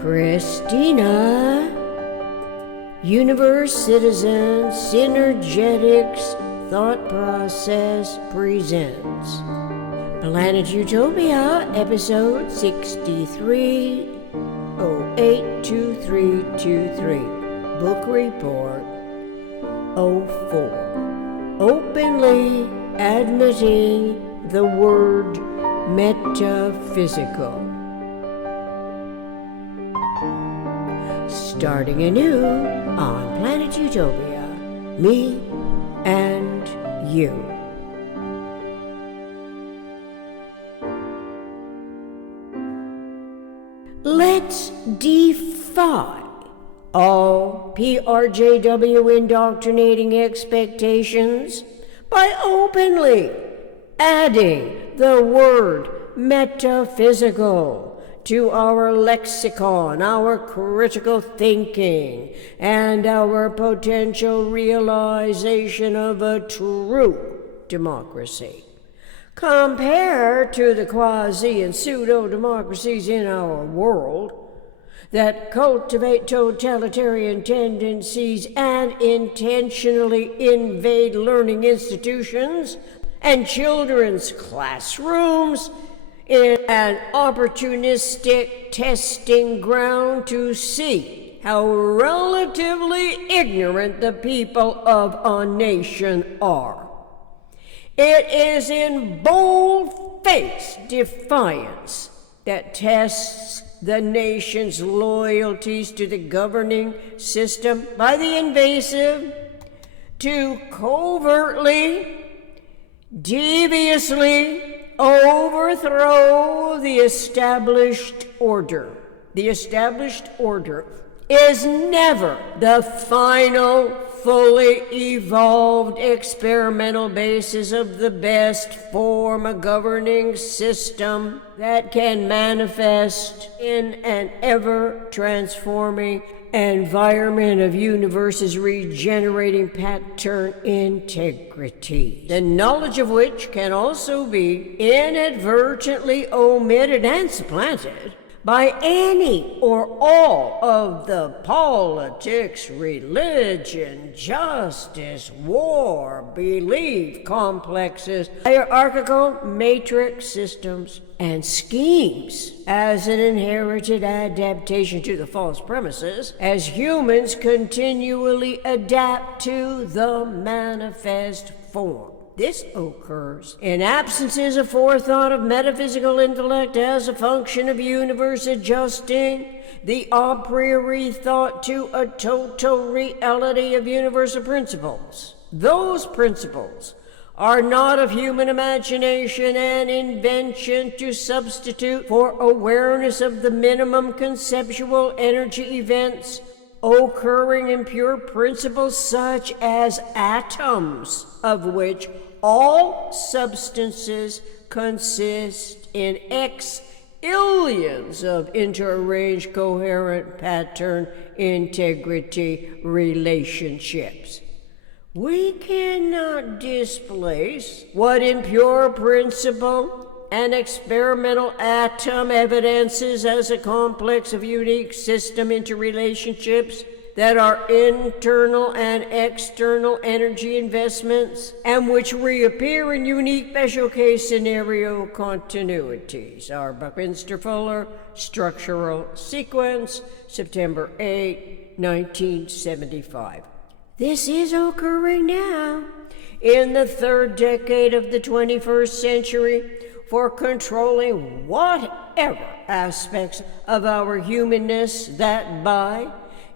Christina, Universe Citizen Synergetics Thought Process presents Planet Utopia, episode 63082323, book report 04, openly admitting the word metaphysical. Starting anew on Planet Utopia, me and you. Let's defy all PRJW indoctrinating expectations by openly adding the word metaphysical to our lexicon, our critical thinking, and our potential realization of a true democracy. Compared to the quasi and pseudo democracies in our world that cultivate totalitarian tendencies and intentionally invade learning institutions and children's classrooms in an opportunistic testing ground to see how relatively ignorant the people of a nation are. It is in boldface defiance that tests the nation's loyalties to the governing system by the invasive, to covertly, deviously overthrow the established order. The established order is never the final, fully evolved experimental basis of the best form of governing system that can manifest in an ever-transforming environment of universe's regenerating pattern integrity, the knowledge of which can also be inadvertently omitted and supplanted by any or all of the politics, religion, justice, war, belief complexes, hierarchical matrix systems, and schemes as an inherited adaptation to the false premises as humans continually adapt to the manifest form. This occurs in absences of forethought of metaphysical intellect as a function of universe adjusting the a priori thought to a total reality of universal principles. Those principles are not of human imagination and invention to substitute for awareness of the minimum conceptual energy events occurring in pure principles such as atoms, of which all substances consist in X-illions of interarranged coherent pattern integrity relationships. We cannot displace what in pure principle and experimental atom evidences as a complex of unique system interrelationships that are internal and external energy investments and which reappear in unique special case scenario continuities. Our Buckminster Fuller Structural Sequence, September 8, 1975. This is occurring now in the third decade of the 21st century for controlling whatever aspects of our humanness that by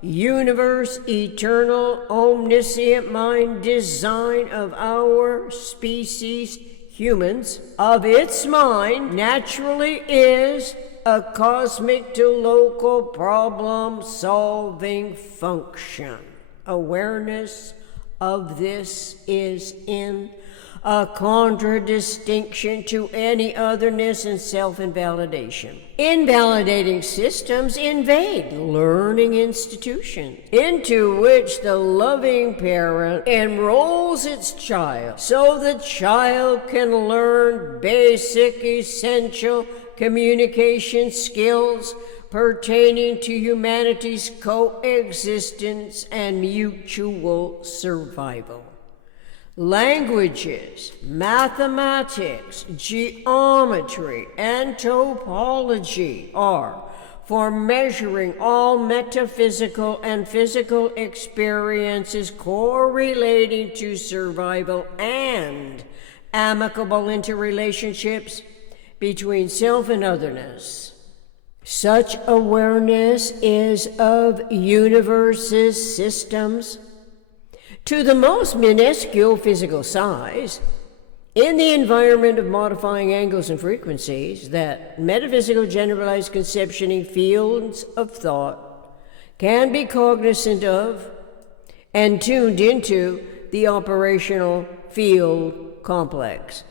universe, eternal, omniscient mind design of our species, humans, of its mind naturally is a cosmic to local problem-solving function. Awareness of this is in a contradistinction to any otherness and self-invalidation. Invalidating systems invade learning institutions into which the loving parent enrolls its child so the child can learn basic, essential communication skills pertaining to humanity's coexistence and mutual survival. Languages, mathematics, geometry, and topology are for measuring all metaphysical and physical experiences correlating to survival and amicable interrelationships between self and otherness. Such awareness is of universes, systems, to the most minuscule physical size, in the environment of modifying angles and frequencies, that metaphysical generalized conceptioning fields of thought can be cognizant of and tuned into the operational field complex.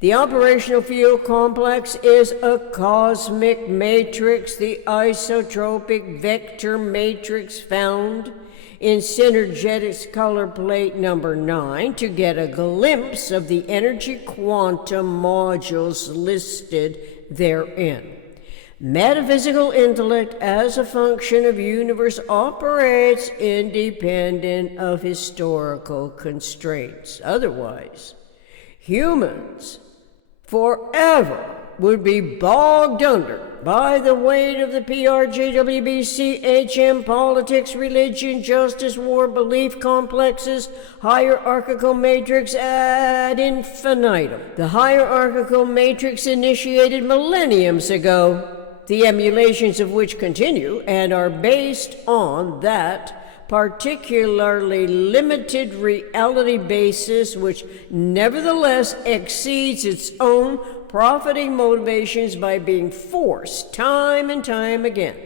The operational field complex is a cosmic matrix, the isotropic vector matrix found in Synergetics color plate number 9 to get a glimpse of the energy quantum modules listed therein. Metaphysical intellect as a function of universe operates independent of historical constraints. Otherwise, humans forever would be bogged under by the weight of the PRJW politics, religion, justice, war, belief complexes, hierarchical matrix ad infinitum. The hierarchical matrix initiated millenniums ago, the emulations of which continue and are based on that particularly limited reality basis, which nevertheless exceeds its own profiting motivations by being forced time and time again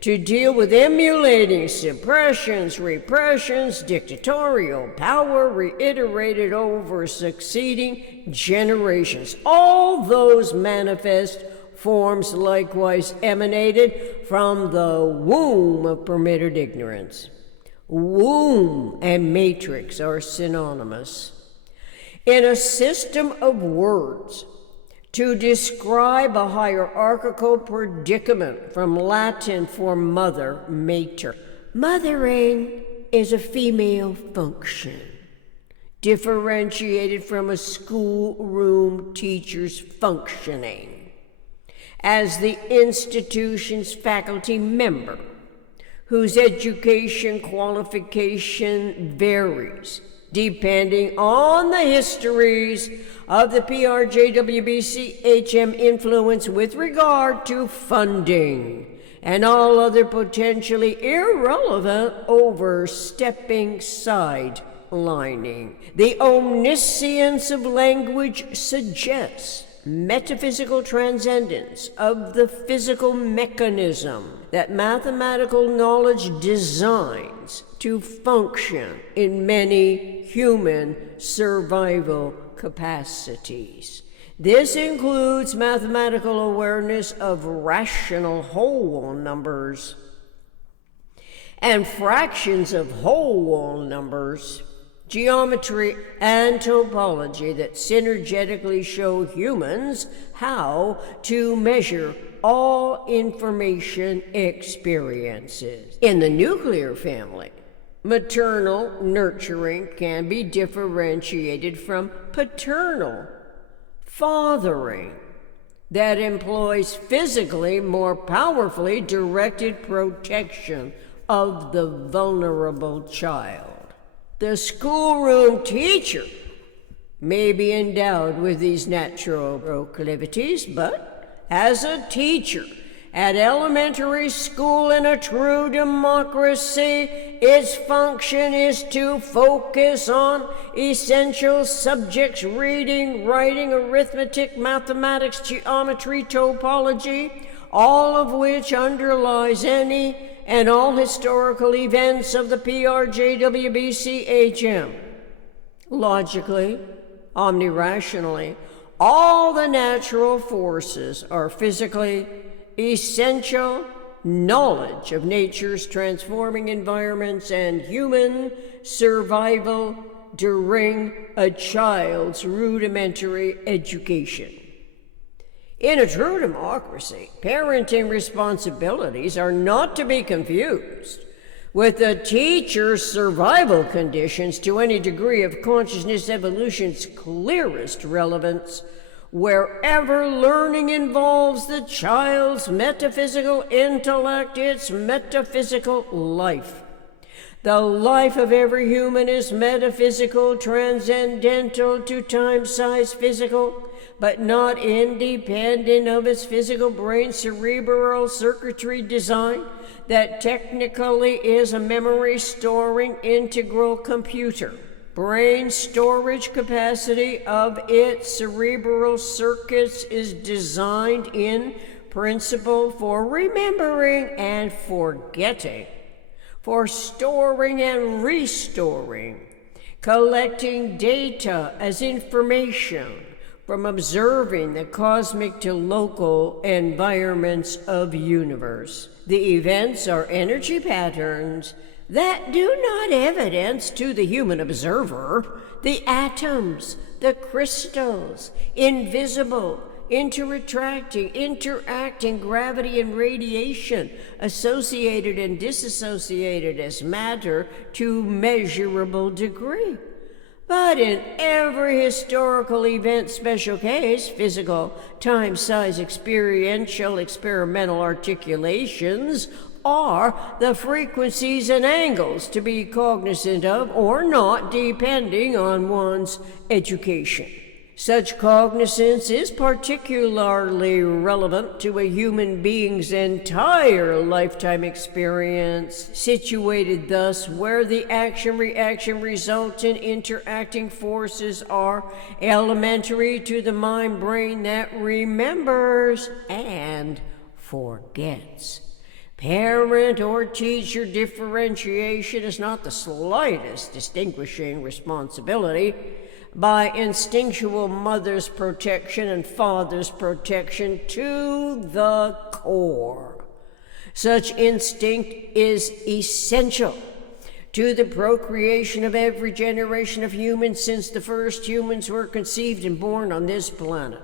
to deal with emulating suppressions, repressions, dictatorial power reiterated over succeeding generations. All those manifest forms likewise emanated from the womb of permitted ignorance. Womb and matrix are synonymous. In a system of words, to describe a hierarchical predicament, from Latin for mother, mater. Mothering is a female function, differentiated from a schoolroom teacher's functioning as the institution's faculty member, whose education qualification varies depending on the histories of the PRJWBCHM influence with regard to funding and all other potentially irrelevant overstepping sidelining. The omniscience of language suggests metaphysical transcendence of the physical mechanism that mathematical knowledge designs to function in many human survival capacities. This includes mathematical awareness of rational whole numbers and fractions of whole numbers, geometry and topology that synergetically show humans how to measure all information experiences. In the nuclear family, maternal nurturing can be differentiated from paternal fathering that employs physically more powerfully directed protection of the vulnerable child. The schoolroom teacher may be endowed with these natural proclivities, but as a teacher at elementary school in a true democracy, its function is to focus on essential subjects: reading, writing, arithmetic, mathematics, geometry, topology, all of which underlies any and all historical events of the PRJWBCHM. Logically, omnirationally, all the natural forces are physically essential knowledge of nature's transforming environments and human survival during a child's rudimentary education. In a true democracy, parenting responsibilities are not to be confused with the teacher's survival conditions to any degree of consciousness evolution's clearest relevance, wherever learning involves the child's metaphysical intellect, its metaphysical life. The life of every human is metaphysical, transcendental to time, size, physical, but not independent of its physical brain cerebral circuitry design that technically is a memory storing integral computer. Brain storage capacity of its cerebral circuits is designed in principle for remembering and forgetting, for storing and restoring, collecting data as information from observing the cosmic to local environments of universe. The events are energy patterns that do not evidence to the human observer the atoms, the crystals, invisible, interacting gravity and radiation, associated and disassociated as matter to measurable degree. But in every historical event, special case, physical, time, size, experiential, experimental articulations are the frequencies and angles to be cognizant of or not, depending on one's education. Such cognizance is particularly relevant to a human being's entire lifetime experience, situated thus where the action-reaction resultant interacting forces are elementary to the mind-brain that remembers and forgets. Parent or teacher differentiation is not the slightest distinguishing responsibility. By instinctual mother's protection and father's protection to the core. Such instinct is essential to the procreation of every generation of humans since the first humans were conceived and born on this planet.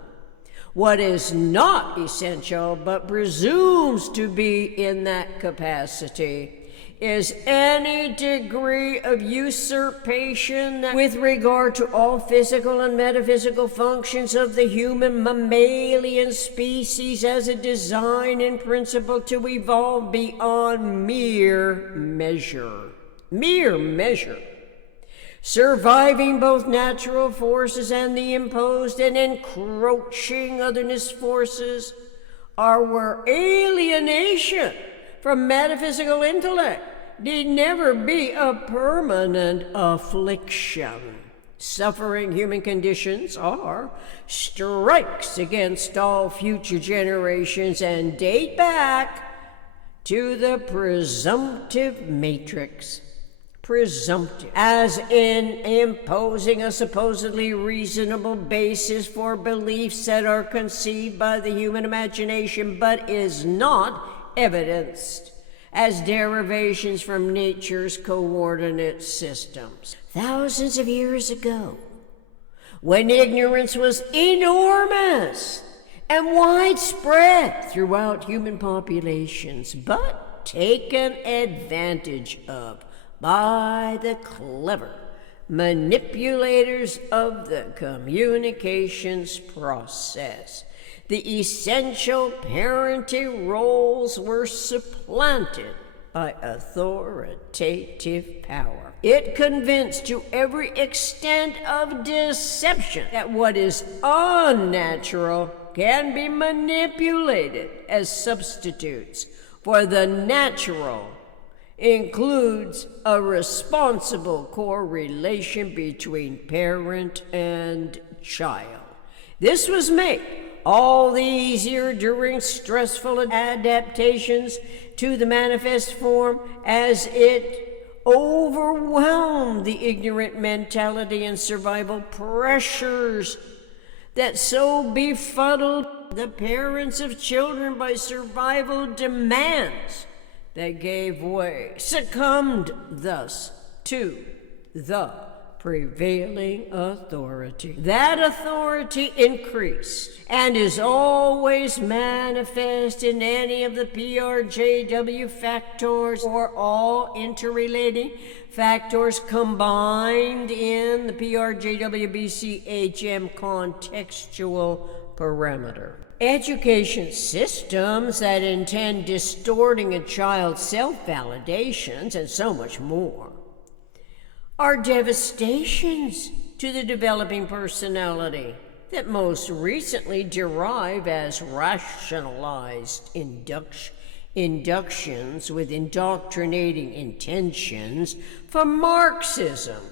What is not essential, but presumes to be in that capacity, is any degree of usurpation with regard to all physical and metaphysical functions of the human mammalian species as a design in principle to evolve beyond mere measure. Surviving both natural forces and the imposed and encroaching otherness forces are where alienation from metaphysical intellect need never be a permanent affliction. Suffering human conditions are strikes against all future generations and date back to the presumptive matrix. Presumptive, as in imposing a supposedly reasonable basis for beliefs that are conceived by the human imagination but is not evidenced as derivations from nature's coordinate systems. Thousands of years ago, when ignorance was enormous and widespread throughout human populations, but taken advantage of by the clever manipulators of the communications process. The essential parenting roles were supplanted by authoritative power. It convinced to every extent of deception that what is unnatural can be manipulated as substitutes for the natural, includes a responsible correlation between parent and child. This was made all the easier during stressful adaptations to the manifest form as it overwhelmed the ignorant mentality and survival pressures that so befuddled the parents of children by survival demands that gave way, succumbed thus to the prevailing authority. That authority increased and is always manifest in any of the PRJW factors or all interrelating factors combined in the PRJW-BCHM contextual parameter. Education systems that intend distorting a child's self-validations and so much more are devastations to the developing personality that most recently derive as rationalized inductions with indoctrinating intentions from Marxism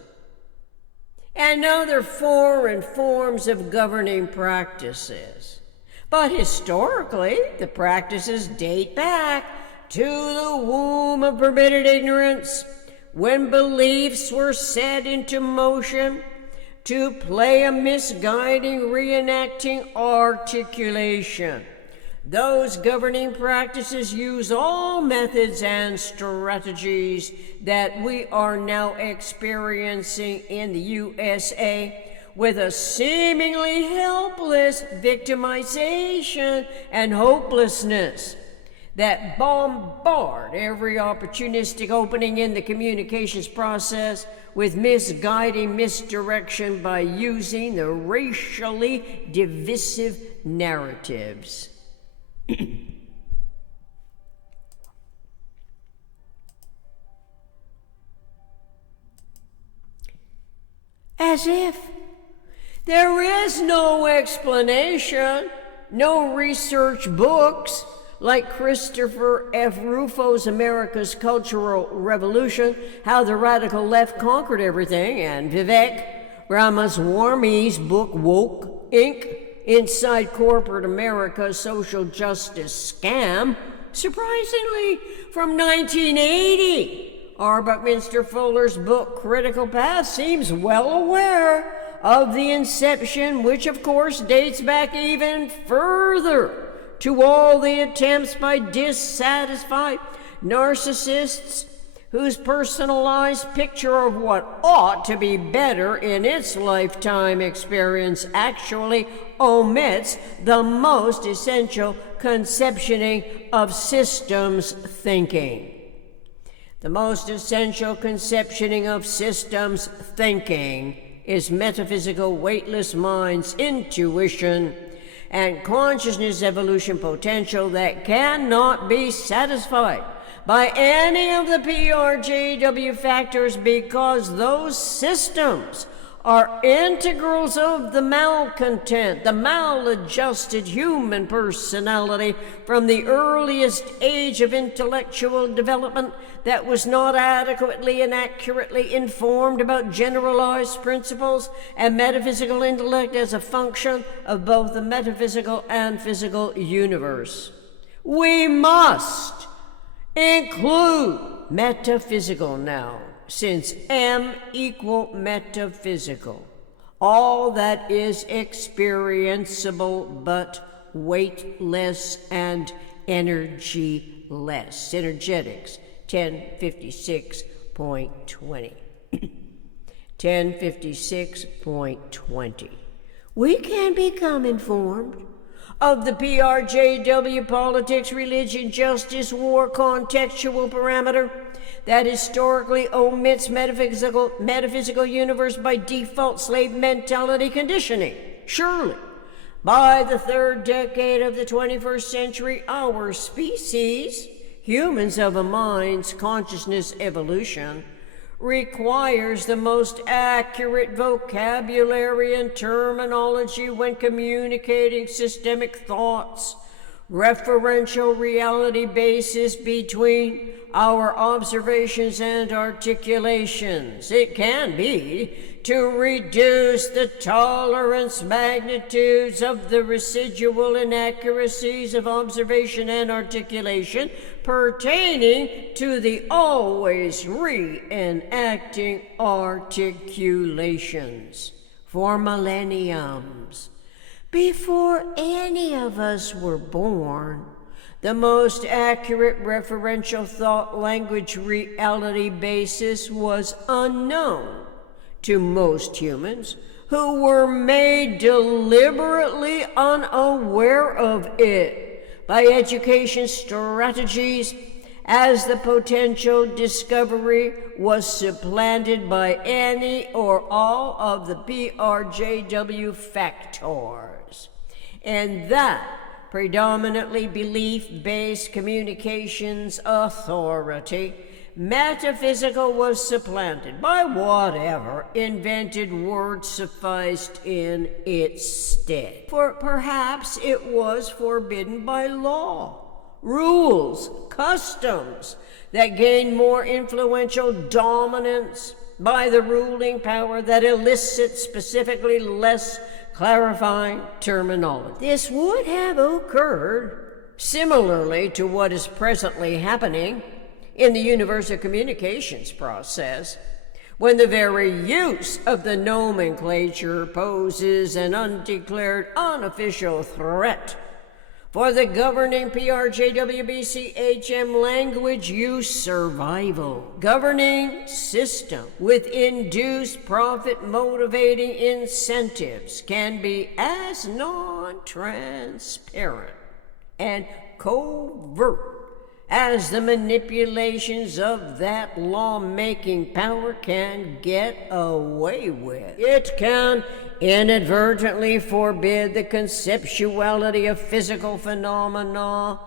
and other foreign forms of governing practices. But historically, the practices date back to the womb of permitted ignorance, when beliefs were set into motion to play a misguiding reenacting articulation. Those governing practices use all methods and strategies that we are now experiencing in the USA, with a seemingly helpless victimization and hopelessness that bombard every opportunistic opening in the communications process with misguiding misdirection by using the racially divisive narratives. As if there is no explanation, no research books, like Christopher F. Rufo's America's Cultural Revolution, How the Radical Left Conquered Everything, and Vivek Ramaswamy's book Woke, Inc., Inside Corporate America's Social Justice Scam, surprisingly from 1980. R. Buckminster Fuller's book Critical Path seems well aware of the inception, which of course dates back even further to all the attempts by dissatisfied narcissists whose personalized picture of what ought to be better in its lifetime experience actually omits the most essential conceptioning of systems thinking. The most essential conceptioning of systems thinking is metaphysical weightless mind's intuition and consciousness evolution potential that cannot be satisfied by any of the PRJW factors, because those systems are integrals of the malcontent, the maladjusted human personality from the earliest age of intellectual development that was not adequately and accurately informed about generalized principles and metaphysical intellect as a function of both the metaphysical and physical universe. We must include metaphysical now, since M equal metaphysical, all that is experienceable but weightless and energyless. Energetics 1056.20. 1056.20. We can become informed of the PRJW politics, religion, justice, war contextual parameter that historically omits metaphysical universe by default slave mentality conditioning. Surely, by the third decade of the 21st century, our species, humans of a mind's consciousness evolution, requires the most accurate vocabulary and terminology when communicating systemic thoughts, referential reality basis between our observations and articulations. It can be to reduce the tolerance magnitudes of the residual inaccuracies of observation and articulation pertaining to the always reenacting articulations for millenniums. Before any of us were born, the most accurate referential thought language reality basis was unknown to most humans who were made deliberately unaware of it by education strategies, as the potential discovery was supplanted by any or all of the PRJW factors. And that predominantly belief-based communications authority, metaphysical, was supplanted by whatever invented word sufficed in its stead. For perhaps it was forbidden by law, rules, customs that gain more influential dominance by the ruling power that elicits specifically less clarifying terminology. This would have occurred similarly to what is presently happening in the universal communications process, when the very use of the nomenclature poses an undeclared, unofficial threat for the governing PRJWBCHM language use survival governing system with induced profit motivating incentives can be as non-transparent and covert as the manipulations of that lawmaking power can get away with. It can inadvertently forbid the conceptuality of physical phenomena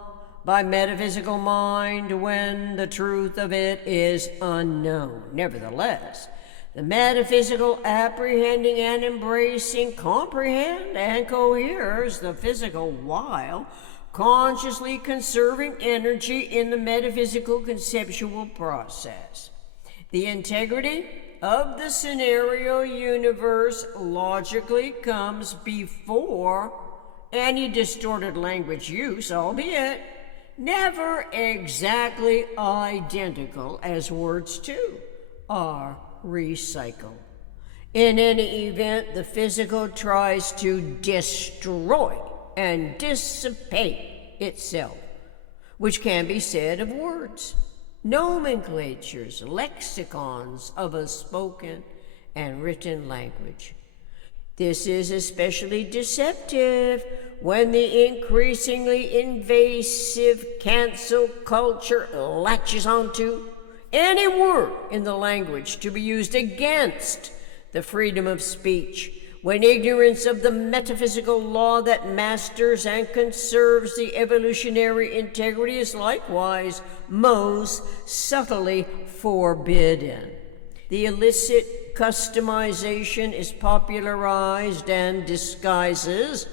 by metaphysical mind when the truth of it is unknown. Nevertheless, the metaphysical apprehending and embracing comprehend and coheres the physical while consciously conserving energy in the metaphysical conceptual process. The integrity of the scenario universe logically comes before any distorted language use, albeit never exactly identical, as words too are recycled. In any event, the physical tries to destroy and dissipate itself, which can be said of words, nomenclatures, lexicons of a spoken and written language. This is especially deceptive when the increasingly invasive cancel culture latches onto any word in the language to be used against the freedom of speech, when ignorance of the metaphysical law that masters and conserves the evolutionary integrity is likewise most subtly forbidden. The illicit customization is popularized and disguises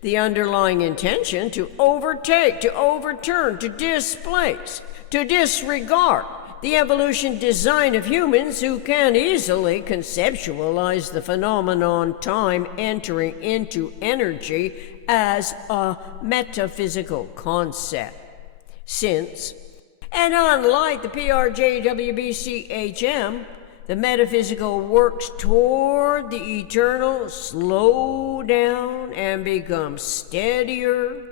the underlying intention to overtake, to overturn, to displace, to disregard the evolution design of humans who can easily conceptualize the phenomenon time entering into energy as a metaphysical concept. Since, and unlike the PRJWBCHM, the metaphysical works toward the eternal slow down and become steadier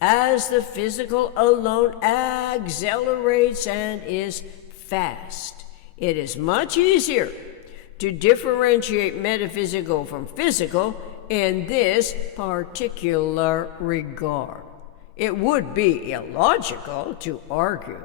as the physical alone accelerates and is fast. It is much easier to differentiate metaphysical from physical in this particular regard. It would be illogical to argue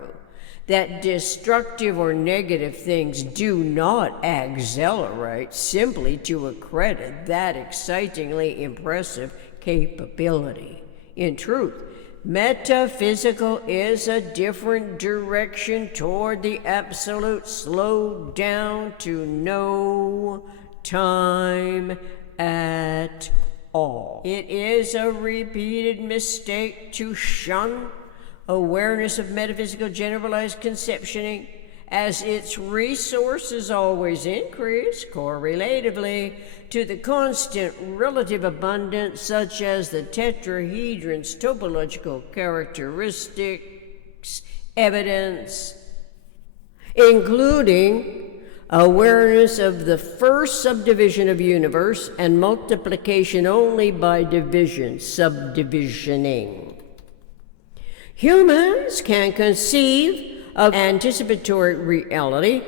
that destructive or negative things do not accelerate simply to accredit that excitingly impressive capability. In truth, metaphysical is a different direction toward the absolute slow down to no time at all. It is a repeated mistake to shun awareness of metaphysical generalized conceptioning, as its resources always increase correlatively to the constant relative abundance, such as the tetrahedron's topological characteristics, evidence, including awareness of the first subdivision of universe and multiplication only by division, subdivisioning. Humans can conceive of anticipatory reality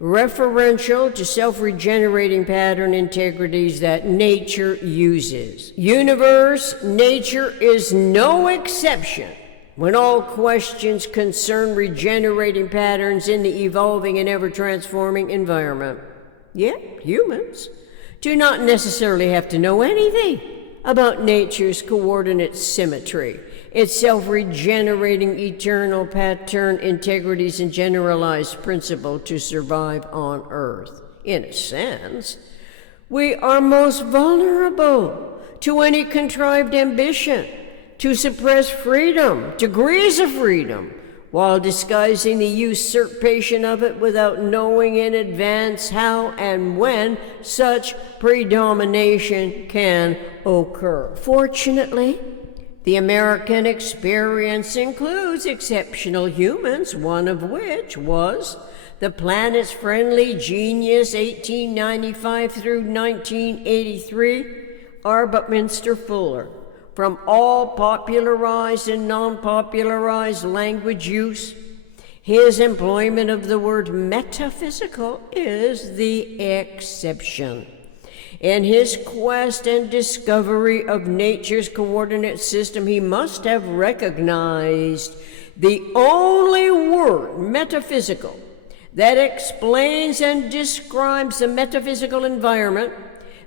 referential to self-regenerating pattern integrities that nature uses. Universe, nature is no exception when all questions concern regenerating patterns in the evolving and ever-transforming environment. Yet, humans do not necessarily have to know anything about nature's coordinate symmetry, its self-regenerating eternal pattern integrities and generalized principle to survive on Earth. In a sense, we are most vulnerable to any contrived ambition to suppress freedom, degrees of freedom, while disguising the usurpation of it without knowing in advance how and when such predomination can occur. Fortunately, the American experience includes exceptional humans, one of which was the planet's friendly genius 1895 through 1983, R. Buckminster Fuller. From all popularized and non-popularized language use, his employment of the word metaphysical is the exception. In his quest and discovery of nature's coordinate system, he must have recognized the only word, metaphysical, that explains and describes the metaphysical environment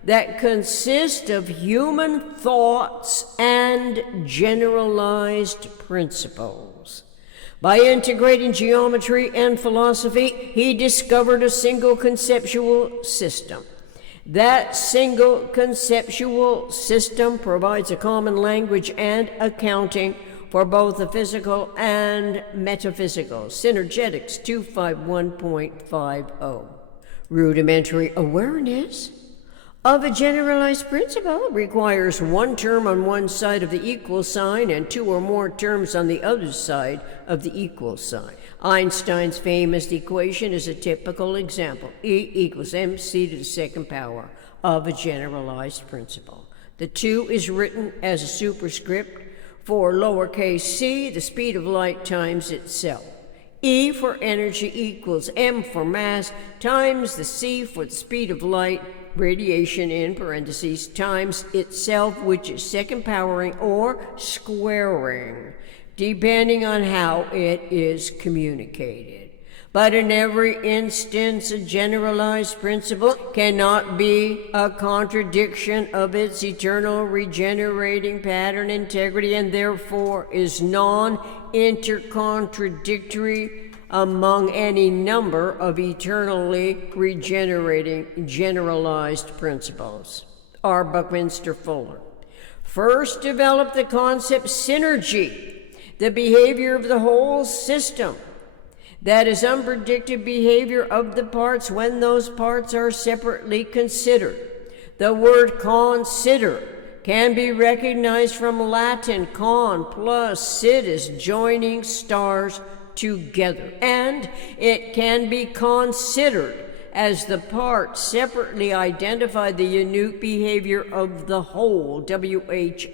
that consist of human thoughts and generalized principles. By integrating geometry and philosophy, he discovered a single conceptual system. That single conceptual system provides a common language and accounting for both the physical and metaphysical. Synergetics 251.50. Rudimentary awareness of a generalized principle requires one term on one side of the equal sign and two or more terms on the other side of the equal sign. Einstein's famous equation is a typical example. E equals mc to the second power of a generalized principle. The 2 is written as a superscript for lowercase c, the speed of light times itself. E for energy equals m for mass times the c for the speed of light, radiation in parentheses, times itself, which is second powering or squaring, depending on how it is communicated. But in every instance, a generalized principle cannot be a contradiction of its eternal regenerating pattern integrity, and therefore is non-intercontradictory among any number of eternally regenerating generalized principles. R. Buckminster Fuller first developed the concept synergy, the behavior of the whole system, that is unpredicted behavior of the parts when those parts are separately considered. The word consider can be recognized from Latin con plus sidus, joining stars together, and it can be considered as the parts separately identify the unique behavior of the whole, W-H-O-L-E.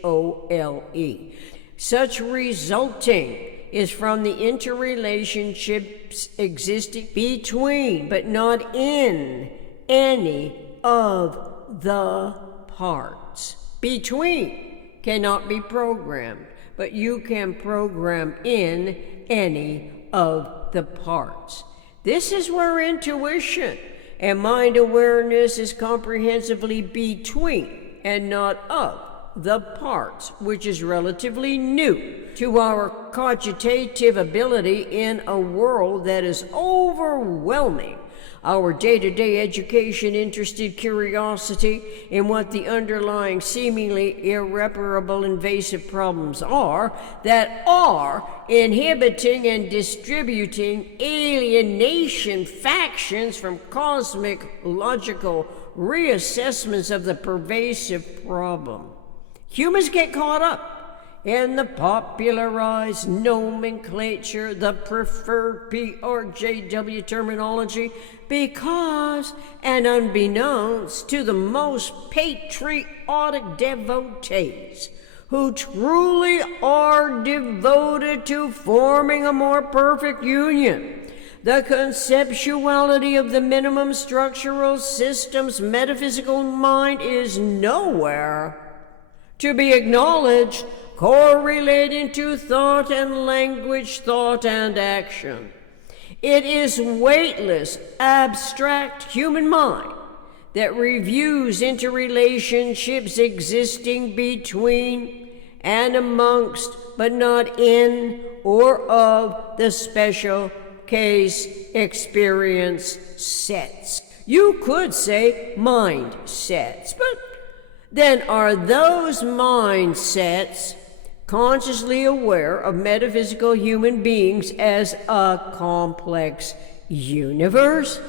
Such resulting is from the interrelationships existing between, but not in, any of the parts. Between cannot be programmed, but you can program in any of the parts. This is where intuition and mind awareness is comprehensively between and not of the parts, which is relatively new to our cogitative ability in a world that is overwhelming our day-to-day education interested curiosity in what the underlying seemingly irreparable invasive problems are that are inhibiting and distributing alienation factions from cosmic logical reassessments of the pervasive problem. Humans get caught up in the popularized nomenclature, the preferred PRJW terminology, because, and unbeknownst to the most patriotic devotees who truly are devoted to forming a more perfect union The conceptuality of the minimum structural system's metaphysical mind is nowhere to be acknowledged, correlating to thought and language, thought and action. It is weightless, abstract human mind that reviews interrelationships existing between and amongst, but not in or of, the special case experience sets. You could say mind sets, but then are those mind sets consciously aware of metaphysical human beings as a complex universe?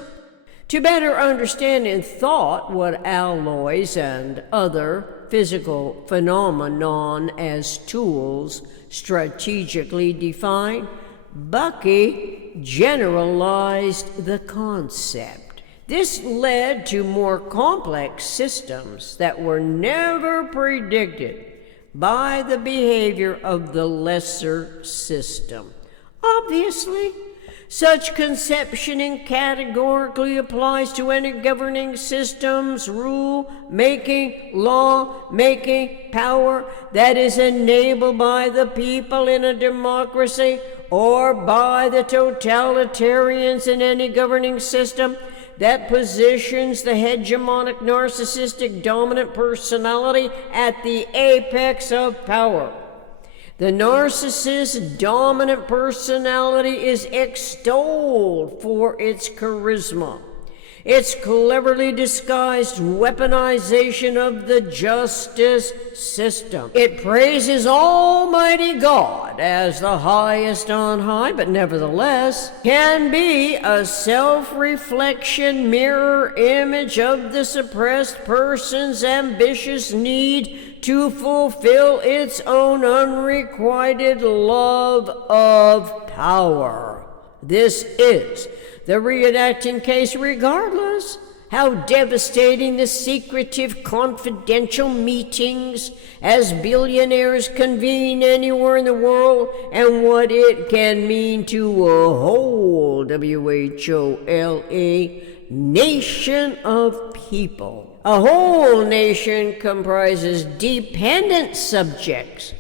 To better understand in thought what alloys and other physical phenomenon as tools strategically define, Bucky generalized the concept. This led to more complex systems that were never predicted by the behavior of the lesser system. Obviously, such conceptioning categorically applies to any governing system's rule-making, law-making power that is enabled by the people in a democracy or by the totalitarians in any governing system that positions the hegemonic narcissistic dominant personality at the apex of power. The narcissist's dominant personality is extolled for its charisma, its cleverly disguised weaponization of the justice system. It praises Almighty God as the highest on high, but nevertheless can be a self-reflection mirror image of the suppressed person's ambitious need to fulfill its own unrequited love of power. This is the reenacting case, regardless how devastating the secretive confidential meetings as billionaires convene anywhere in the world, and what it can mean to a whole WHOLE nation of people. A whole nation comprises dependent subjects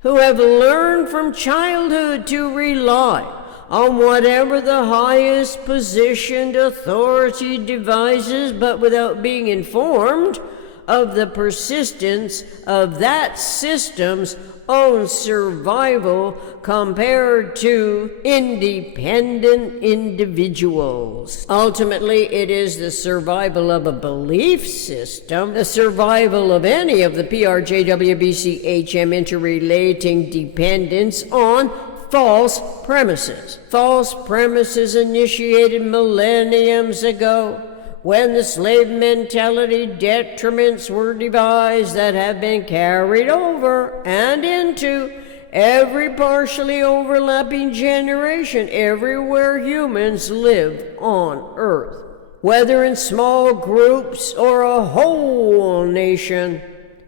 who have learned from childhood to rely on whatever the highest positioned authority devises, but without being informed of the persistence of that system's own survival compared to independent individuals. Ultimately, it is the survival of a belief system, the survival of any of the PRJW BCHM interrelating dependence on false premises. False premises initiated millenniums ago when the slave mentality detriments were devised that have been carried over and into every partially overlapping generation everywhere humans live on Earth. Whether in small groups or a whole nation,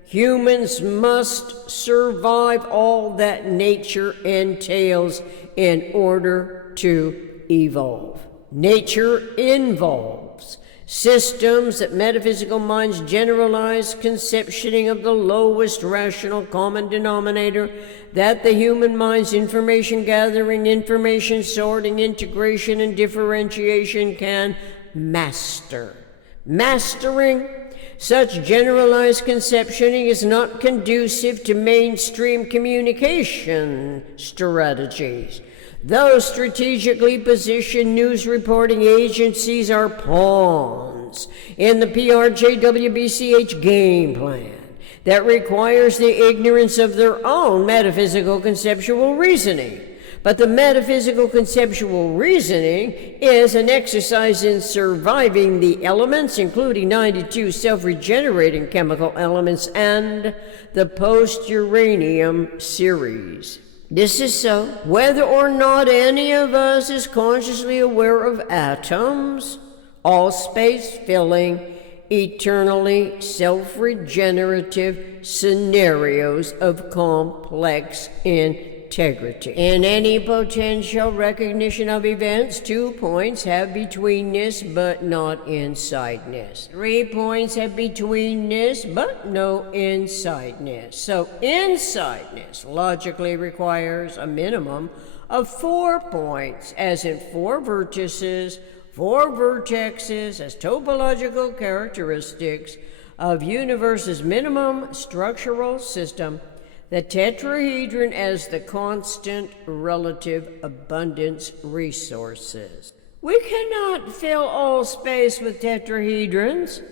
humans must survive all that nature entails in order to evolve. Nature involves systems that metaphysical minds generalize conceptioning of the lowest rational common denominator that the human mind's information gathering, information sorting, integration, and differentiation can master. Mastering such generalized conceptioning is not conducive to mainstream communication strategies. Those strategically positioned news reporting agencies are pawns in the PRJWBCH game plan that requires the ignorance of their own metaphysical conceptual reasoning. But the metaphysical conceptual reasoning is an exercise in surviving the elements, including 92 self-regenerating chemical elements and the post-uranium series. This is so whether or not any of us is consciously aware of atoms, all space-filling, eternally self-regenerative scenarios of complex integrity. integrity. In any potential recognition of events, 2 points have betweenness but not insideness. 3 points have betweenness but no insideness. So insideness logically requires a minimum of 4 points, as in 4 vertices, 4 vertexes as topological characteristics of universe's minimum structural system, the tetrahedron as the constant relative abundance resources. We cannot fill all space with tetrahedrons.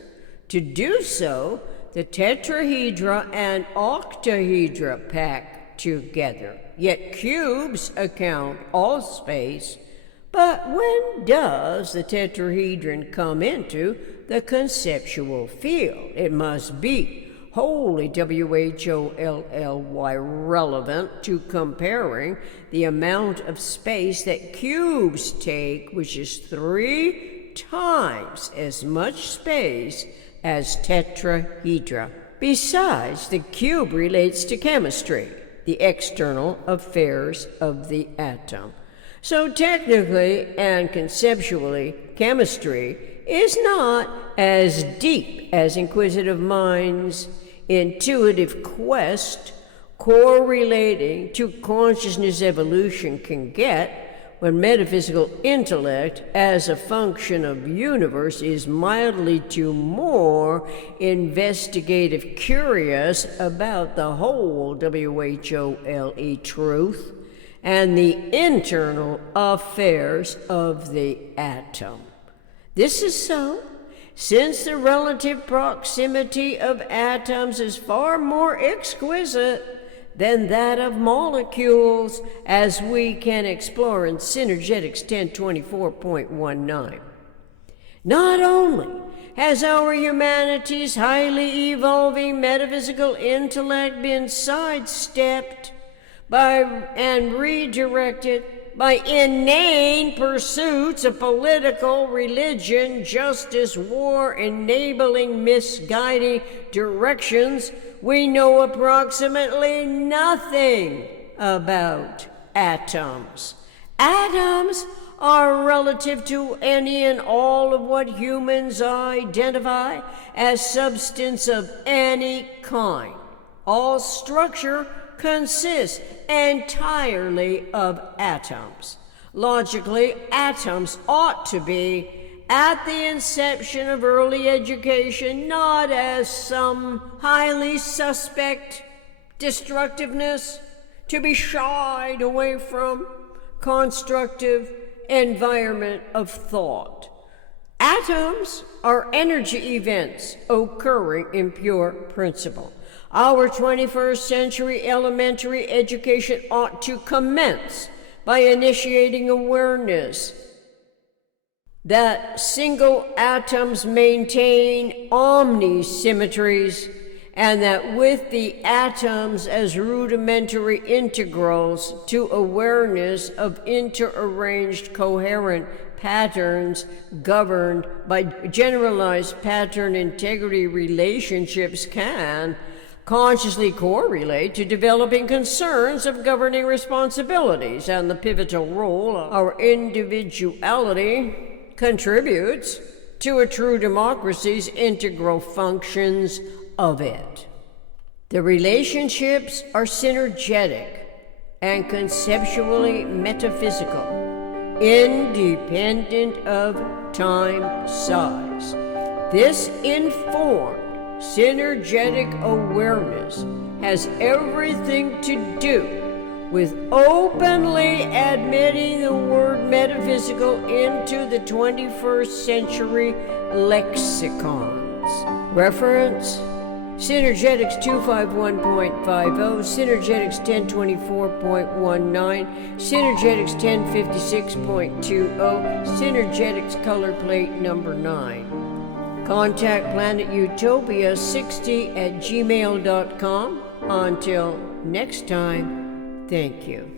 To do so, the tetrahedra and octahedra pack together. Yet cubes account all space. But when does the tetrahedron come into the conceptual field? It must be wholly WHOLLY relevant to comparing the amount of space that cubes take, which is 3 times as much space as tetrahedra. Besides, the cube relates to chemistry, the external affairs of the atom. So technically and conceptually, chemistry is not as deep as inquisitive minds' intuitive quest correlating to consciousness evolution can get, when metaphysical intellect as a function of universe is mildly to more investigative curious about the whole WHOLE truth and the internal affairs of the atom. This is so since the relative proximity of atoms is far more exquisite than that of molecules, as we can explore in Synergetics 1024.19. Not only has our humanity's highly evolving metaphysical intellect been sidestepped and redirected by inane pursuits of political, religion, justice, war, enabling, misguiding directions, we know approximately nothing about atoms. Atoms are relative to any and all of what humans identify as substance of any kind. All structure consists entirely of atoms. Logically, atoms ought to be, at the inception of early education, not as some highly suspect destructiveness to be shied away from constructive environment of thought. Atoms are energy events occurring in pure principle. Our 21st century elementary education ought to commence by initiating awareness that single atoms maintain omnisymmetries, and that with the atoms as rudimentary integrals to awareness of interarranged coherent patterns governed by generalized pattern integrity relationships can consciously correlate to developing concerns of governing responsibilities and the pivotal role our individuality contributes to a true democracy's integral functions of it. The relationships are synergetic and conceptually metaphysical, independent of time size. This informed synergetic awareness has everything to do with openly admitting the word metaphysical into the 21st century lexicons. Reference: Synergetics 251.50, Synergetics 1024.19, Synergetics 1056.20, Synergetics color plate number 9. Contact planetutopia60@gmail.com. Until next time, thank you.